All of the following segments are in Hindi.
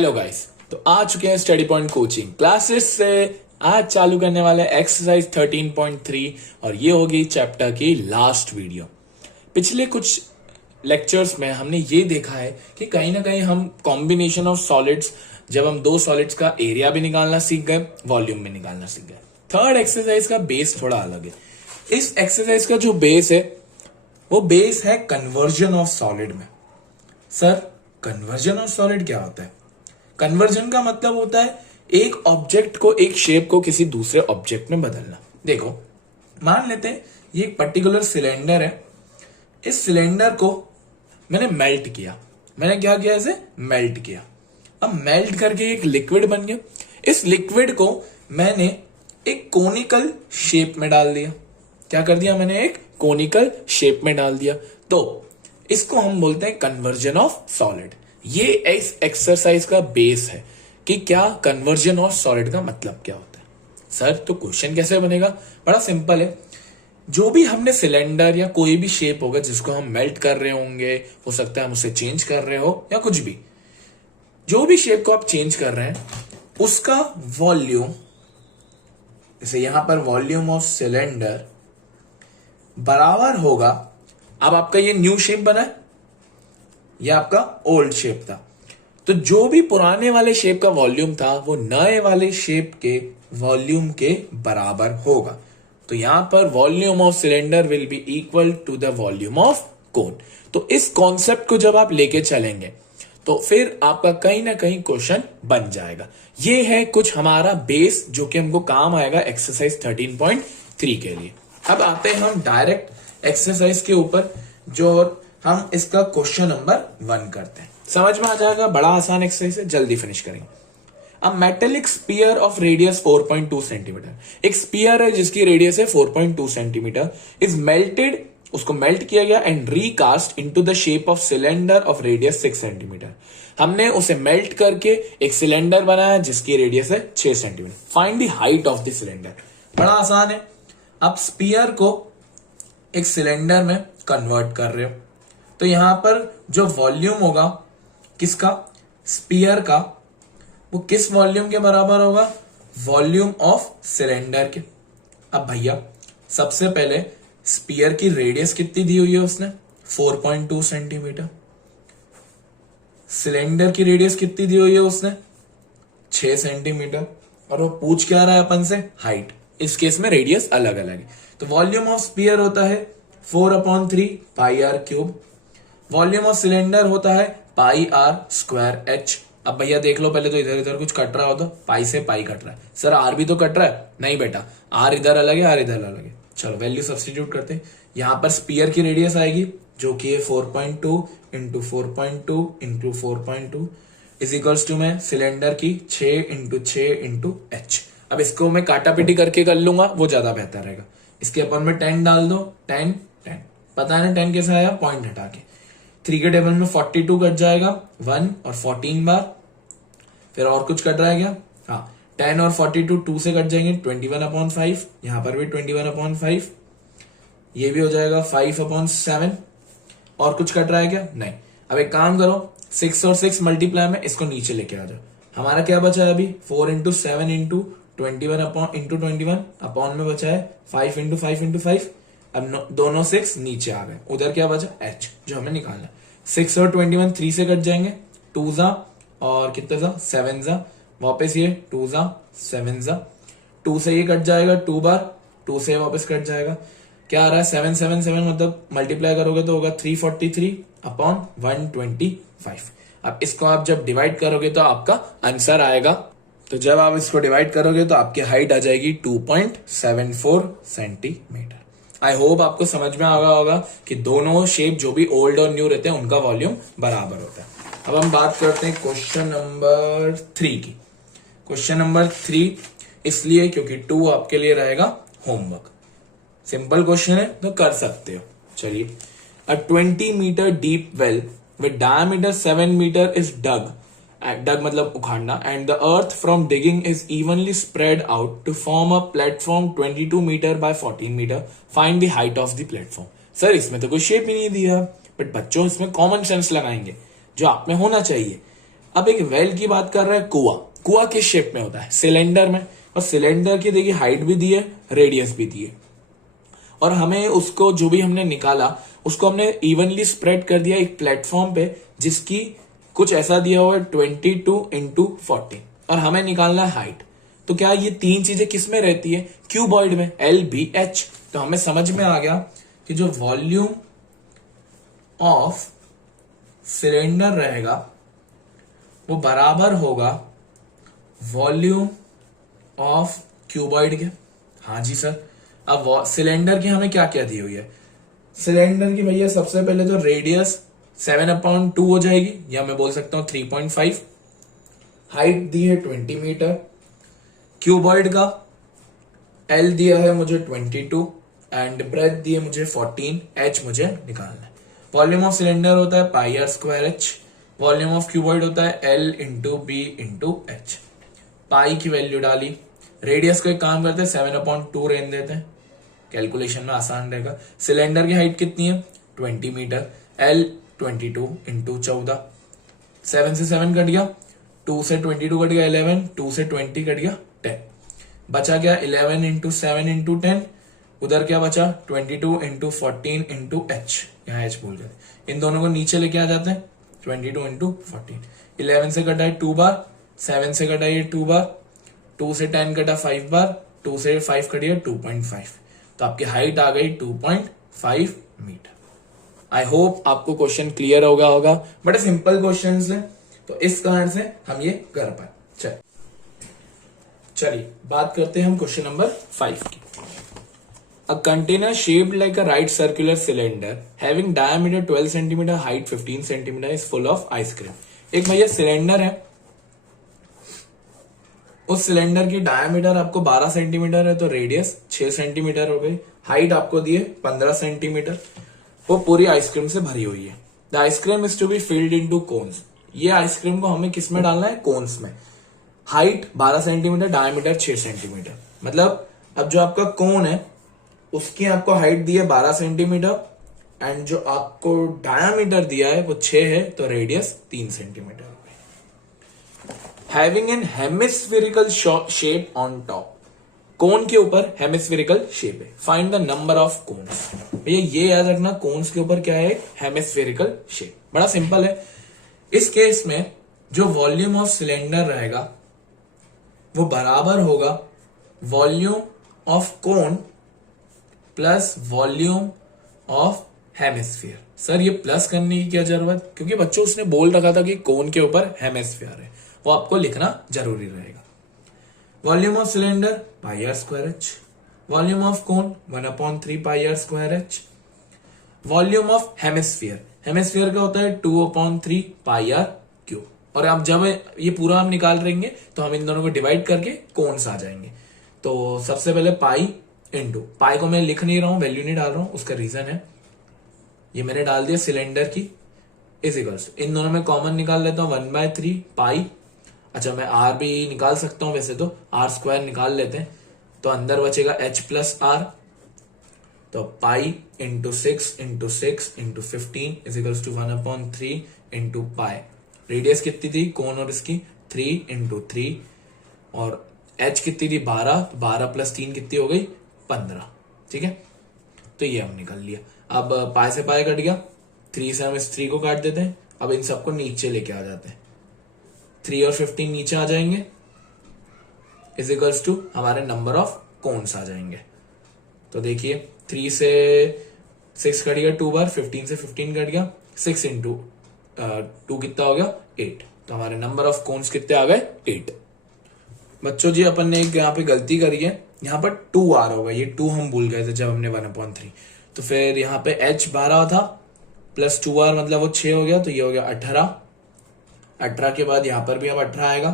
हेलो गाइस, तो आ चुके हैं स्टडी पॉइंट कोचिंग क्लासेस से। आज चालू करने वाले एक्सरसाइज 13.3 और ये होगी चैप्टर की लास्ट वीडियो। पिछले कुछ लेक्चर्स में हमने ये देखा है कि कहीं ना कहीं हम कॉम्बिनेशन ऑफ सॉलिड्स, जब हम दो सॉलिड्स का एरिया भी निकालना सीख गए, वॉल्यूम भी निकालना सीख गए। थर्ड एक्सरसाइज का बेस थोड़ा अलग है। इस एक्सरसाइज का जो बेस है वो बेस है कन्वर्जन ऑफ सॉलिड में। सर, कन्वर्जन ऑफ सॉलिड क्या होता है? कन्वर्जन का मतलब होता है एक ऑब्जेक्ट को, एक शेप को किसी दूसरे ऑब्जेक्ट में बदलना। देखो, मान लेते हैं ये एक पर्टिकुलर सिलेंडर है। इस सिलेंडर को मैंने मेल्ट किया। मैंने क्या किया? इसे मेल्ट किया। अब मेल्ट करके एक लिक्विड बन गया। इस लिक्विड को मैंने एक कोनिकल शेप में डाल दिया। क्या कर दिया? मैंने एक कोनिकल शेप में डाल दिया। तो इसको हम बोलते हैं कन्वर्जन ऑफ सॉलिड। ये इस एक्सरसाइज का बेस है कि क्या कन्वर्जन ऑफ सॉलिड का मतलब क्या होता है। सर, तो क्वेश्चन कैसे बनेगा? बड़ा सिंपल है। जो भी हमने सिलेंडर या कोई भी शेप होगा जिसको हम मेल्ट कर रहे होंगे, हो सकता है हम उसे चेंज कर रहे हो या कुछ भी, जो भी शेप को आप चेंज कर रहे हैं उसका वॉल्यूम, जैसे यहां पर वॉल्यूम ऑफ सिलेंडर बराबर होगा। अब आपका ये न्यू शेप बना है, यह आपका ओल्ड शेप था, तो जो भी पुराने वाले शेप का वॉल्यूम था वो नए वाले शेप के वॉल्यूम के बराबर होगा। तो यहां पर volume of cylinder will be equal to the volume of cone. तो इस कॉन्सेप्ट को जब आप लेके चलेंगे तो फिर आपका कहीं ना कहीं क्वेश्चन बन जाएगा। ये है कुछ हमारा बेस जो कि हमको काम आएगा एक्सरसाइज 13.3 के लिए। अब आते हैं हम डायरेक्ट एक्सरसाइज के ऊपर, जो हम इसका क्वेश्चन नंबर 1 करते हैं। समझ में आ जाएगा, बड़ा आसान एक्सरसाइज है, जल्दी फिनिश करेंगे। A metallic sphere of radius 4.2 centimetre, एक स्पीयर है जिसकी रेडियस है 4.2 सेंटीमीटर, इज मेल्टेड, उसको मेल्ट किया गया and recast into the shape of cylinder of radius 6 centimetre. हमने उसे मेल्ट करके एक सिलेंडर बनाया जिसकी रेडियस है 6 centimetre. Find the height of the cylinder. बड़ा आसान है। आप स्पीयर को एक सिलेंडर में कन्वर्ट कर रहे हो, तो यहां पर जो वॉल्यूम होगा किसका? स्पीयर का, वो किस वॉल्यूम के बराबर होगा? वॉल्यूम ऑफ सिलेंडर के। अब भैया, सबसे पहले स्पीयर की रेडियस कितनी दी हुई है उसने? 4.2 सेंटीमीटर। सिलेंडर की रेडियस कितनी दी हुई है उसने? 6 सेंटीमीटर। और वो पूछ क्या रहा है अपन से? हाइट। इस केस में रेडियस अलग अलग है। तो वॉल्यूम ऑफ स्पीयर होता है 4/3 pi r cube. Volume of cylinder होता है पाई आर स्क्वायर एच। अब भैया देख लो, पहले तो इधर इधर कुछ कट रहा हो तो पाई से पाई कट रहा है। सर, आर भी तो कट रहा है। नहीं बेटा, आर इधर अलग है, आर इधर अलग है। चलो वैल्यू सब्स्टिट्यूट करते हैं। यहां पर स्पीयर की रेडियस आएगी जो कि 4.2 into 4.2 into 4.2 is equals to में सिलेंडर की 6 इंटू 6 इंटू एच। अब इसको मैं काटा पिटी करके कर लूंगा, वो ज्यादा बेहतर रहेगा। इसके अपन में 10 डाल दो, 10 10। पता है ना 10 कैसे आया? पॉइंट हटा के। 3 के टेबल में 42 कट जाएगा 1 और 14 बार। फिर और कुछ कट रहा है क्या? हाँ, 10 और 42 2 से कट जाएंगे, 21/5। यहां पर भी 21/5। ये भी हो जाएगा 5/7। और कुछ कट रहा है क्या? नहीं। अब एक काम करो, 6 और 6 मल्टीप्लाई में इसको नीचे लेके आ जाओ। हमारा क्या बचा है अभी? 4 इंटू 7 इंटू 21 अपॉन में बचा है 5 इंटू 5 इंटू 5। अब दोनों 6 नीचे आ गए। उधर क्या बचा? h, जो हमें निकालना। 6 और 21 3 से कट जाएंगे, 2 जा और कितने जा? 7 जा। वापस ये 2 जा 7 जा। 2 से ये कट जाएगा 2 बार, 2 से वापस कट जाएगा। क्या आ रहा है? 7 7 7, मतलब मल्टीप्लाई करोगे तो होगा 343 अपॉन 125। अब इसको आप जब डिवाइड करोगे तो आपका आंसर आएगा। तो जब आप इसको डिवाइड करोगे तो आपकी हाइट आ जाएगी 2.74 सेंटीमीटर। आई होप आपको समझ में आ गया होगा कि दोनों शेप जो भी ओल्ड और न्यू रहते हैं उनका वॉल्यूम बराबर होता है। अब हम बात करते हैं क्वेश्चन नंबर 3 की। क्वेश्चन नंबर 3 इसलिए क्योंकि 2 आपके लिए रहेगा होमवर्क। सिंपल क्वेश्चन है तो कर सकते हो। चलिए, a 20 metre deep well with diameter 7 metre is dug मतलब उखाड़ना, and the earth from digging is evenly spread out to form a platform 22 metre by 14 metre. Find the height of the platform. Sir, इसमें तो कोई शेप ही नहीं दिया, बट बच्चों इसमें कॉमन सेंस लगाएंगे जो आप में होना चाहिए। अब एक वेल की बात कर रहा है, कुआं किस शेप में होता है? सिलेंडर में। और सिलेंडर की देखिए हाइट भी दी है, रेडियस भी दी है, और हमें उसको जो भी हमने निकाला उसको हमने इवनली स्प्रेड कर दिया एक प्लेटफॉर्म पे, जिसकी कुछ ऐसा दिया हुआ है 22 × 14, और हमें निकालना है हाइट। तो क्या ये तीन चीजें किस में रहती है? क्यूबॉइड में, LBH। तो हमें समझ में आ गया कि जो वॉल्यूम ऑफ सिलेंडर रहेगा वो बराबर होगा वॉल्यूम ऑफ क्यूबॉइड के। हाँ जी सर। अब सिलेंडर की हमें क्या क्या दी हुई है? सिलेंडर की भैया सबसे पहले तो रेडियस 7/2 हो जाएगी, या मैं बोल सकता हूं 3.5। हाइट दी है 20 मीटर। क्यूबॉइड का L दिया है मुझे 22 एंड ब्रेथ दी है मुझे 14। H मुझे निकालना है। वॉल्यूम ऑफ सिलेंडर होता है πr²h। वॉल्यूम ऑफ क्यूबॉइड होता है L × B × H। पाई की वैल्यू डाली। रेडियस को एक काम करते हैं 7/2 रहने देते हैं, कैलकुलेशन में आसान रहेगा। सिलेंडर की हाइट कितनी है? 20 मीटर। L 22 × 14। 7 से 7 कट गया, 2 से 22 कट गया 11, 2 से 20 कट गया 10। बचा क्या? 11 × 7 × 10। उधर क्या बचा? 22 × 14 × H। यहाँ H भूल गए, इन दोनों को नीचे लेके आ जाते हैं। 22 × 14। 11 से कटा है 2 बार, 7 से कटा है 2 बार, 2 से 10 कटा 5 बार, 2 से 5 कटी है 2.5। तो आपकी हाइट आ गई 2.5 मीटर। आई होप आपको क्वेश्चन क्लियर होगा। बड़े सिंपल क्वेश्चन है, तो इस कारण से हम ये कर पाए। चलिए बात करते हैं हम क्वेश्चन नंबर 5 की। A container shaped like a right circular cylinder having diameter 12 centimetre, height 15 centimetre is full of ice cream. एक भैया सिलेंडर है, उस सिलेंडर की डायमीटर आपको 12 सेंटीमीटर है, तो रेडियस 6 सेंटीमीटर हो गई। हाइट आपको दी है 15 सेंटीमीटर। वो पूरी आइसक्रीम से भरी हुई है। The ice cream is to be filled into cones. ये आइसक्रीम को हमें किस में डालना है? कोन्स में। Height 12 centimetre, diameter 6 centimetre. मतलब अब जो आपका कोन है उसकी आपको हाइट दी है 12 सेंटीमीटर एंड जो आपको डायमीटर दिया है वो 6 है, तो radius 3 centimetre. Having an hemispherical shape on top. Cone के ऊपर हेमिस्फेरिकल शेप है। Find the number of cones. भैया ये याद रखना, कोन्स के ऊपर क्या है? Hemispherical shape. बड़ा सिंपल है। इस केस में जो वॉल्यूम ऑफ सिलेंडर रहेगा वो बराबर होगा volume of cone plus volume of hemisphere. Sir ये प्लस करने की क्या जरूरत? क्योंकि बच्चों उसने बोल रखा था कि कोन के ऊपर हेमिस्फीयर है, वो आपको लिखना जरूरी रहेगा। Volume of cylinder πr²h। Volume of cone 1/3 πr²h। Volume of hemisphere, hemisphere का होता है 2/3 πr³। और अब जब ये पूरा हम निकाल रहेंगे तो हम इन दोनों को डिवाइड करके कोन्स आ जाएंगे। तो सबसे पहले पाई इंटू, पाई को मैं लिख नहीं रहा हूं, वैल्यू नहीं डाल रहा हूं, उसका रीजन है ये मैंने डाल दिया सिलेंडर की इज इक्वल्स, इन दोनों में कॉमन निकाल लेता हूं 1/3 पाई। अच्छा मैं आर भी निकाल सकता हूं, वैसे तो r² निकाल लेते हैं, तो अंदर बचेगा h प्लस आर। तो pi into 6 into 6 into 15 is equals to 1/3 into pi. Radius कितनी थी कोन और इसकी? 3 इंटू 3, और h कितनी थी? 12, 12 प्लस 3 कितनी हो गई? 15। ठीक है, तो ये हम निकल लिया। अब पाई से पाई कट गया, 3 से हम इस 3 को काट देते हैं। अब इन सबको नीचे लेके आ जाते हैं, 3 और 15 नीचे आ जाएंगे, इज इक्वल्स टू हमारे नंबर ऑफ कोन्स आ जाएंगे। तो देखिए 3 से 6 कट गया 2 बार, 15 से 15 कट गया, 6 इंटू 2 कितना हो गया? 8। तो हमारे नंबर ऑफ कोन्स कितने आ गए? 8। बच्चों जी अपन ने एक यहाँ पे गलती करी है, यहाँ पर 2r होगा, ये 2 हम भूल गए थे जब हमने 1/3। तो फिर यहाँ पे h 12 था प्लस 2r मतलब वो 6 हो गया, तो ये हो गया 18। 18 के बाद यहाँ पर भी अब 18 आएगा।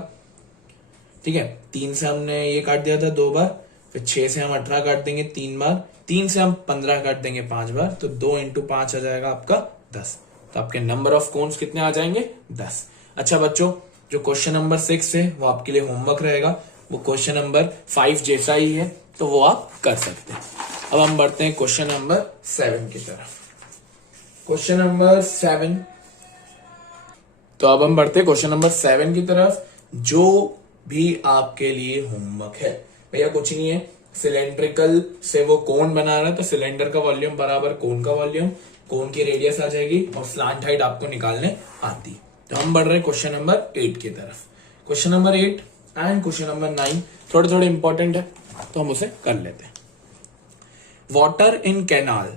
ठीक है, 3 से हमने ये काट दिया था 2 बार, फिर 6 से हम 18 काट देंगे 3 बार, 3 से हम 15 काट देंगे 5 बार, तो 2 इंटू 5 आ जाएगा आपका 10। तो आपके नंबर ऑफ कोन्स कितने आ जाएंगे? 10। अच्छा बच्चों, जो क्वेश्चन नंबर 6 है वो आपके लिए होमवर्क रहेगा, वो क्वेश्चन नंबर 5 जैसा ही है, तो वो आप कर सकते हैं। अब हम बढ़ते हैं क्वेश्चन नंबर 7 की तरफ। क्वेश्चन नंबर 7, तो अब हम बढ़ते क्वेश्चन नंबर 7 की तरफ, जो भी आपके लिए होमवर्क है। भैया कुछ नहीं है, सिलेंड्रिकल से वो कोन बना रहा है, तो सिलेंडर का वॉल्यूम बराबर कोन का वॉल्यूम, कोन की रेडियस आ जाएगी और स्लांट हाइट आपको निकालने आती। तो हम बढ़ रहे हैं क्वेश्चन नंबर 8 की तरफ। Question number 8 and question number 9 थोड़े थोड़े इंपॉर्टेंट है, तो हम उसे कर लेते हैं। वाटर इन कैनाल,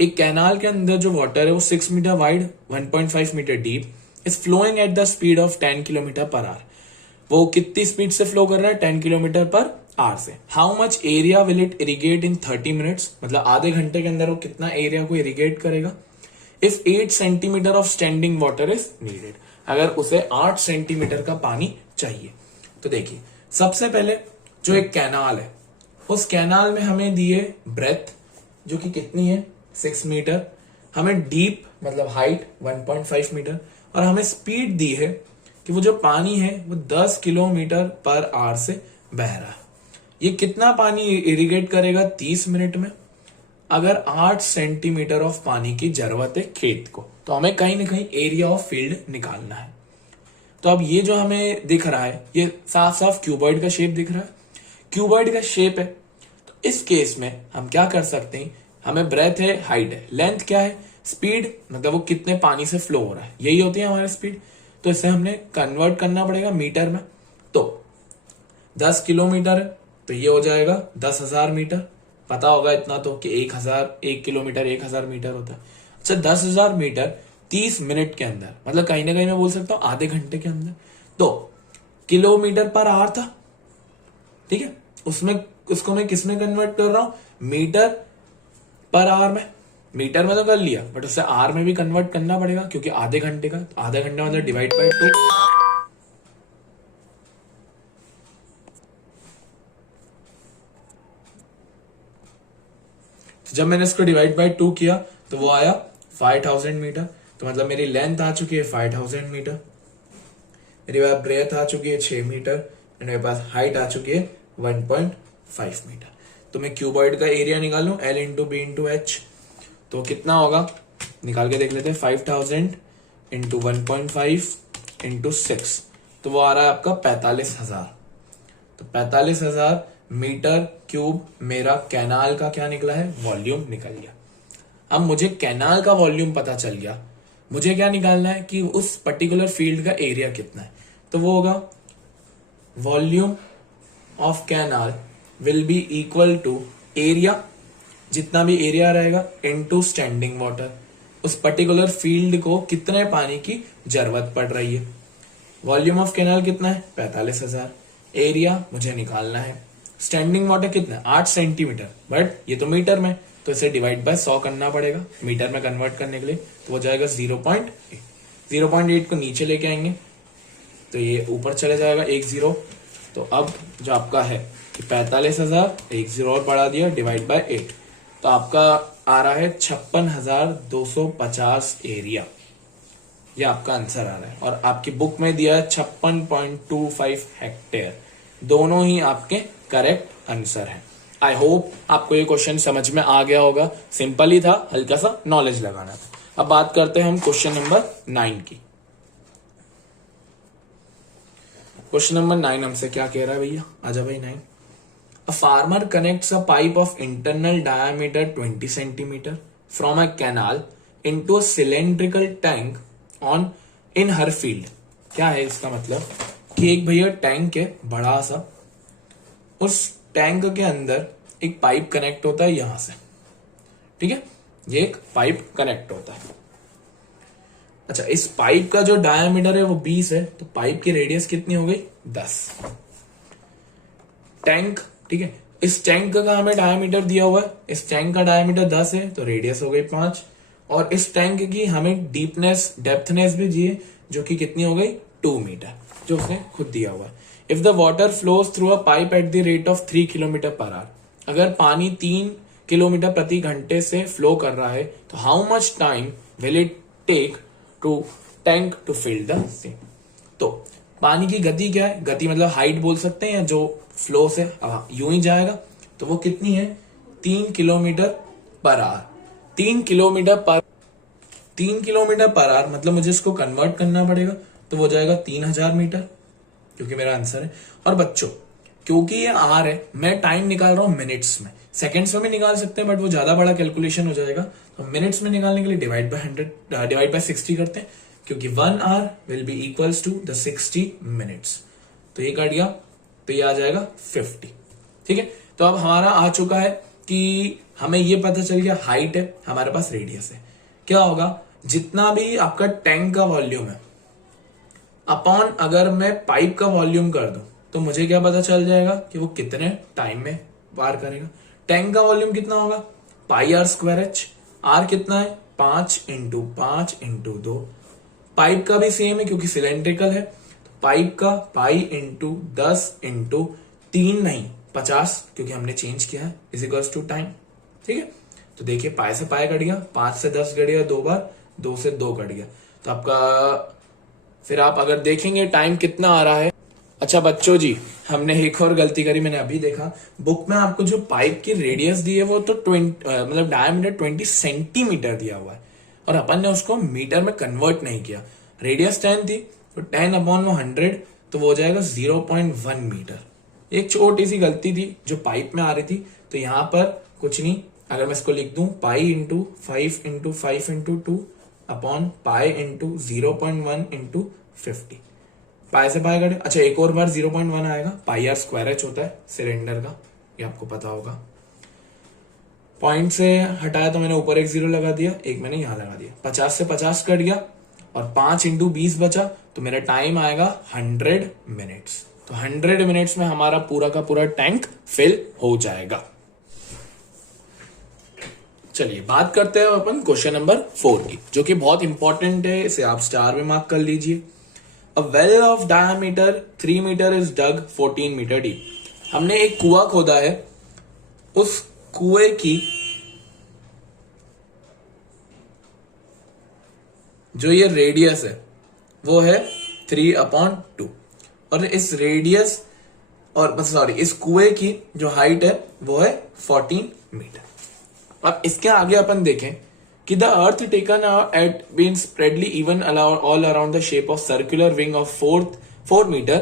एक कैनाल के अंदर जो वाटर है वो 6 metre wide 1.5 metre deep is flowing at the speed of 10 kilometre per hour. वो कितनी स्पीड से फ्लो कर रहा है? 10 किलोमीटर पर आवर से। How much area will it irrigate in 30 minutes, मतलब आधे घंटे के अंदर वो कितना एरिया को इरिगेट करेगा। If 8 centimetre of standing water is needed, अगर उसे 8 सेंटीमीटर का पानी चाहिए। तो देखिए, सबसे पहले जो एक कैनाल है, उस कैनाल में हमें दिए ब्रेथ जो कि कितनी है 6 मीटर, हमें डीप मतलब हाइट 1.5 मीटर, और हमें स्पीड दी है कि वो जो पानी है वो 10 किलोमीटर पर आवर से बह रहा है। ये कितना पानी इरिगेट करेगा 30 मिनट में। अगर 8 सेंटीमीटर ऑफ पानी की जरूरत है खेत को, तो हमें कहीं ना कहीं एरिया ऑफ फील्ड निकालना है। तो अब ये जो हमें दिख रहा है, ये साफ साफ क्यूबॉइड का शेप दिख रहा है, क्यूबॉइड का शेप है। तो इस केस में हम क्या कर सकते हैं, हमें ब्रेथ है, हाइट है, लेंथ क्या है, स्पीड मतलब वो कितने पानी से फ्लो हो रहा है, यही होती है हमारी स्पीड। तो इसे हमने कन्वर्ट करना पड़ेगा मीटर में। तो 10 किलोमीटर है तो ये हो जाएगा 10,000 मीटर, पता होगा इतना तो कि 1 किलोमीटर 1,000 मीटर होता है। अच्छा, 10,000 मीटर 30 मिनट के अंदर, मतलब कहीं ना कहीं मैं बोल सकता हूँ आधे घंटे के अंदर। तो किलोमीटर पर आवर था, ठीक है, उसमें उसको मैं किसमें कन्वर्ट कर रहा हूं, मीटर पर आवर में। मीटर में तो कर लिया, बट उसे आर में भी कन्वर्ट करना पड़ेगा क्योंकि आधे घंटे का, आधा घंटा मतलब डिवाइड बाय 2। जब मैंने इसको डिवाइड बाय 2 किया तो वो आया 5000 मीटर। तो मतलब मेरी लेंथ आ चुकी है 5000 मीटर, मेरे पास ब्रेथ आ चुकी है 6 मीटर, एंड मेरे पास हाइट आ चुकी है 1.5 मीटर। तो मैं क्यूबॉइड का एरिया निकालूं, L into B into H, तो कितना होगा निकाल के देख लेते हैं। 5000 इंटू 1.5 इंटू 6, तो वो आ रहा है आपका 45,000। तो 45,000 मीटर क्यूब मेरा कैनाल का क्या निकला है, वॉल्यूम निकल गया। अब मुझे कैनाल का वॉल्यूम पता चल गया, मुझे क्या निकालना है कि उस पर्टिकुलर फील्ड का एरिया कितना है। तो वो होगा volume of canal will be equal to area, जितना भी एरिया रहेगा, इनटू स्टैंडिंग वाटर। उस पर्टिकुलर फील्ड को कितने पानी की जरूरत पड़ रही है। वॉल्यूम ऑफ कैनाल कितना है 45,000, एरिया मुझे निकालना है, स्टैंडिंग वाटर कितना है 8 सेंटीमीटर, बट ये तो मीटर में, तो इसे डिवाइड बाय 100 करना पड़ेगा मीटर में कन्वर्ट करने के लिए। तो हो जाएगा 0.8 को नीचे लेके आएंगे तो ये ऊपर चले जाएगा 1 0। तो अब जो आपका है 45,000, 1 0 और बढ़ा दिया, डिवाइड बाय 8, तो आपका आ रहा है 56,250 एरिया। ये आपका आंसर आ रहा है, और आपकी बुक में दिया है 56.25 हेक्टेयर। दोनों ही आपके करेक्ट आंसर है। आई होप आपको ये क्वेश्चन समझ में आ गया होगा, सिंपल ही था, हल्का सा नॉलेज लगाना था। अब बात करते हैं हम क्वेश्चन नंबर 9 की। क्वेश्चन नंबर 9 हमसे क्या कह रहा है भैया, आजा भाई 9। A farmer connects a pipe of internal diameter 20 centimeter from a canal into a cylindrical tank on in her field। क्या है इसका मतलब कि एक भैया टैंक है बड़ा सा, उस टैंक के अंदर एक पाइप कनेक्ट होता है यहां से, ठीक है, ये एक पाइप कनेक्ट होता है। अच्छा, इस पाइप का जो डायमीटर है वो 20 है, तो पाइप की रेडियस कितनी हो गई 10। टैंक, ठीक है, इस टैंक का हमें डायमीटर दिया हुआ है, इस टैंक का डायमीटर 10 है तो रेडियस हो गई 5, और इस टैंक की हमें डीपनेस डेप्थनेस भी दिए जो कि कितनी हो गई 2 मीटर, जो उसने खुद दिया हुआ है। If the water flows through a pipe at the rate of 3 kilometre per our, अगर पानी 3 किलोमीटर प्रति घंटे से फ्लो कर रहा है तो how much time will it take to tank to fill the same. तो पानी की गति क्या है, गति मतलब हाइट बोल सकते हैं, या जो फ्लो से यूं ही जाएगा, तो वो कितनी है 3 kilometre per our. 3 kilometre per our मतलब मुझे इसको कन्वर्ट करना पड़ेगा, तो वो जाएगा 3000 मीटर, क्योंकि मेरा आंसर है। और बच्चों क्योंकि ये आर है, मैं टाइम निकाल रहा हूं मिनट्स में, सेकंड्स में भी निकाल सकते हैं बट वो ज्यादा बड़ा कैलकुलेशन हो जाएगा, तो मिनट्स में निकालने के लिए डिवाइड बाय 60 करते हैं, क्योंकि 1 hour will be equals to the 60 minutes. तो ये काट गया, तो ये आ जाएगा 50। ठीक है, तो अब हमारा आ चुका है कि हमें ये पता चल गया हाइट है, हमारे पास रेडियस है। क्या होगा, जितना भी आपका टैंक का वॉल्यूम है अपॉन अगर मैं पाइप का वॉल्यूम कर दूं, तो मुझे क्या पता चल जाएगा कि वो कितने टाइम में पार करेगा। टैंक का वॉल्यूम कितना होगा, पाई आर स्क्वायर एच। आर कितना है, 5 इंटू 5 इंटू 2। पाइप का भी सेम है क्योंकि सिलेंड्रिकल है, तो पाइप का पाई इंटू 10 इंटू 3 नहीं 50, क्योंकि हमने चेंज किया है, इज इक्वल्स टू टाइम। ठीक है, तो देखिए पाई से पाई कट गया, 5 से 10 कट गया 2 बार, 2 से 2 कट गया, तो आपका फिर आप अगर देखेंगे टाइम कितना आ रहा है। अच्छा बच्चों जी, हमने एक और गलती करी, मैंने अभी देखा बुक में आपको जो पाइप की रेडियस दी है वो तो 20 मतलब डायमीटर 20 सेंटीमीटर दिया हुआ है, और अपन ने उसको मीटर में कन्वर्ट नहीं किया। रेडियस 10 थी, तो 10 अपॉन 100, तो वो हो जाएगा 0.1 मीटर। एक छोटी सी गलती थी जो पाइप में आ रही थी, तो यहां पर कुछ नहीं, अगर मैं इसको लिख दूं pi into 5 into 5 into 2 upon pi into 0.1 into 50। पाई से पाई कटे, अच्छा एक और बार 0.1 आएगा, पाई आर स्क्वायर एच होता है सिलेंडर का, ये आपको पता होगा। पॉइंट से हटाया तो मैंने ऊपर एक 0 लगा दिया, एक मैंने यहां लगा दिया, 50 से 50 कट गया, और 5 इंटू 20 बचा, तो मेरा टाइम आएगा 100 मिनट्स। तो 100 मिनट्स में हमारा पूरा का पूरा टैंक फिल हो जाएगा। चलिए बात करते हैं अपन क्वेश्चन नंबर 4 की, जो कि बहुत इंपॉर्टेंट है, इसे आप स्टार में मार्क कर लीजिए। A well of diameter 3 meter is dug 14 meter deep. हमने एक कुआं खोदा है, उस कुएं की जो ये रेडियस है वो है 3/2, और इस रेडियस और सॉरी इस कुएं की जो हाइट है वो है 14 मीटर। अब इसके आगे अपन देखें कि the earth taken at been spreadly even all around the shape of circular wing of 4 meter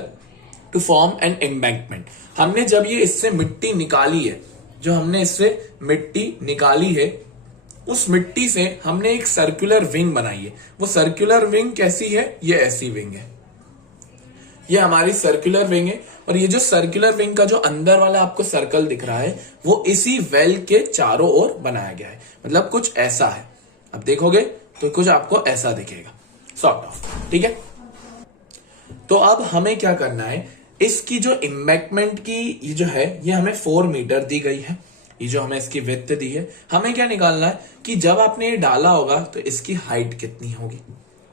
to form an embankment. हमने जब ये इससे मिट्टी निकाली है, जो हमने इससे मिट्टी निकाली है, उस मिट्टी से हमने एक सर्कुलर विंग बनाई है। वो सर्कुलर विंग कैसी है, ये ऐसी विंग है, ये हमारी सर्कुलर विंग है, और ये जो सर्कुलर विंग का जो अंदर वाला आपको सर्कल दिख रहा है वो इसी वेल के चारों ओर बनाया गया है, मतलब कुछ ऐसा है। अब देखोगे तो कुछ आपको ऐसा दिखेगा सॉर्ट ऑफ। ठीक है, तो अब हमें क्या करना है, इसकी जो एम्बैंकमेंट की ये जो है ये हमें 4 मीटर दी गई है, ये जो हमें इसकी विड्थ दी है, हमें क्या निकालना है कि जब आपने ये डाला होगा तो इसकी हाइट कितनी होगी।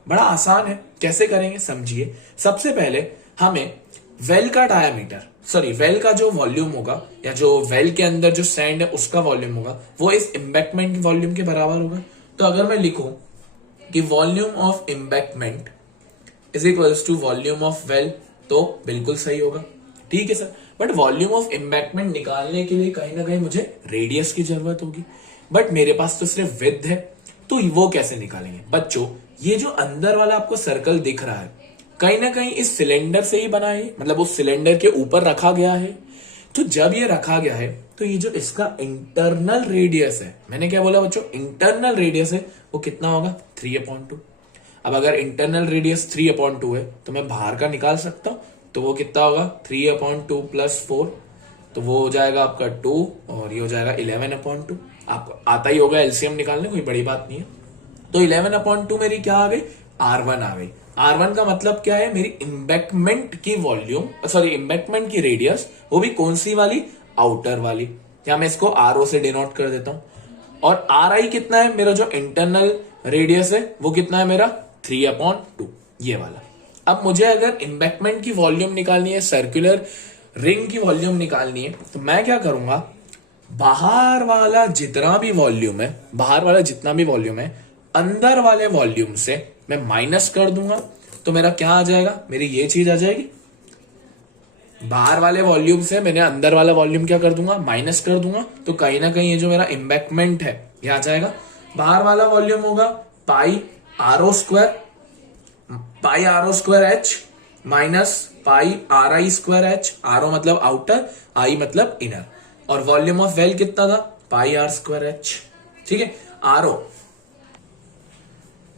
बड़ा आसान है, कैसे करेंगे समझिए। सबसे पहले हमें वेल का डायामीटर, सॉरी वेल का जो वॉल्यूम होगा, या जो वेल के अंदर जो सैंड है उसका वॉल्यूम होगा, वो इस एम्बैंकमेंट के वॉल्यूम के बराबर होगा। तो अगर मैं लिखूं कि volume of embankment is equals to volume of well, तो बिल्कुल सही होगा। ठीक है sir, but volume of embankment निकालने के लिए कहीं ना कहीं मुझे रेडियस की जरूरत होगी, बट मेरे पास तो सिर्फ विड्थ है, तो वो कैसे निकालेंगे। बच्चों ये जो अंदर वाला आपको सर्कल दिख रहा है कहीं ना कहीं इस सिलेंडर से ही बना है, मतलब उस सिलेंडर के ऊपर रखा गया है। तो जब ये रखा गया है तो ये जो इसका इंटरनल रेडियस है, मैंने क्या बोला बच्चों, इंटरनल रेडियस है, वो कितना होगा 3/2। अब अगर इंटरनल रेडियस 3/2 है तो मैं बाहर का निकाल सकता हूं, तो वो कितना होगा 3/2 प्लस 4, तो वो हो जाएगा आपका 2, और ये हो जाएगा 11/2। आपको आता ही होगा एलसीएम निकालने, कोई बड़ी बात नहीं है। तो 11/2 मेरी क्या आ गई, R1 आ गई। R1 का मतलब क्या है, मेरी एम्बैंकमेंट की वॉल्यूम, सॉरी एम्बैंकमेंट की रेडियस, वो भी कौन सी वाली, आउटर वाली, या मैं इसको RO से डिनोट कर देता हूं। और RI कितना है, मेरा जो इंटरनल रेडियस है वो कितना है मेरा 3/2, ये वाला। अब मुझे अगर एम्बैंकमेंट की वॉल्यूम निकालनी है, सर्कुलर रिंग की वॉल्यूम निकालनी है, तो मैं क्या करूंगा, बाहर वाला जितना भी वॉल्यूम है, बाहर वाला जितना भी वॉल्यूम है, अंदर वाले वॉल्यूम से मैं माइनस कर दूंगा, तो मेरा क्या आ जाएगा, मेरी ये चीज आ जाएगी। बाहर वाले वॉल्यूम से मैंने अंदर वाला वॉल्यूम क्या कर दूंगा, माइनस कर दूंगा, तो कहीं ना कहीं ये जो मेरा एम्बैंकमेंट है ये आ जाएगा। बाहर वाला वॉल्यूम होगा pi RO square, pi R ओ square H minus pi R आई स्क्वायर एच, आर ओ मतलब आउटर, आई मतलब इनर, और वॉल्यूम ऑफ वेल कितना था, पाई आर स्क्वायर एच, ठीक है, आर ओ।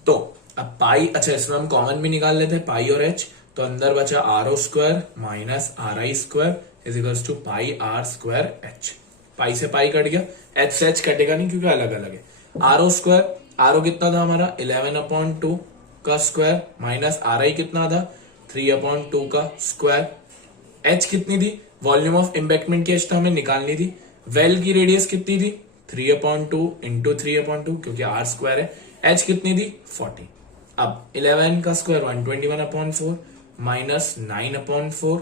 तो अब पाई, अच्छा इसमें हम कॉमन भी निकाल लेते हैं पाई और एच, तो अंदर बचा r O square minus r I square is equals to pi r square H. Pi से पाई कट गया, एच से एच कटेगा नहीं क्योंकि अलग अलग है। आर ओ स्क्वायर, आर ओ कितना था हमारा 11/2 का स्क्वायर माइनस आर आई कितना था 3/2 का स्क्वायर। एच कितनी थी, वॉल्यूम ऑफ इम्बैक्टमेंट की एच तो हमें निकालनी थी। वेल की रेडियस कितनी थी 3/2 इंटू 3/2 क्योंकि आर स्क्वायर है। एच कितनी थी 40। अब 11 का स्क्वायर 121/4 माइनस 9/4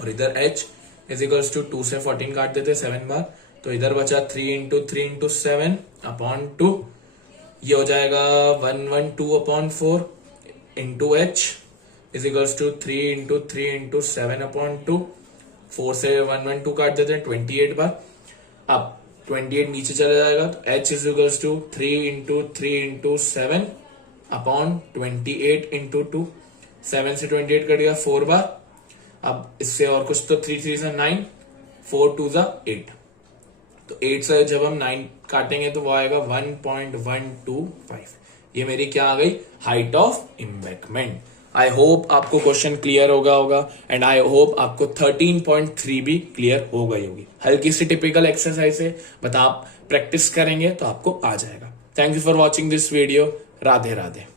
और इधर h इज इक्वल्स टू 2 से 14 काट देते 7 बार, तो इधर बचा 3 इंटू 3 इंटू 7/2, ये हो जाएगा 112/4 into H is equals to 3 into 3 into 7/2, 4 से 112 काट देते हैं 28 बार। अब 28 नीचे चला जाएगा तो h is equals to 3 into 3 into 7/28 into 2, 7 से 28 कट गया 4 बार। अब इससे और कुछ तो 3 3 से 9, 4 2 जा 8, तो 8 से जब हम 9 काटेंगे तो वो आएगा 1.125। ये मेरी क्या आ गई, हाइट ऑफ इम्बैक्टमेंट। आई होप आपको क्वेश्चन क्लियर होगा एंड आई होप आपको 13.3 भी क्लियर हो गई होगी। हल्की सी टिपिकल एक्सरसाइज है, बट आप प्रैक्टिस करेंगे तो आपको आ जाएगा। Thank you for watching this video. Radhe Radhe.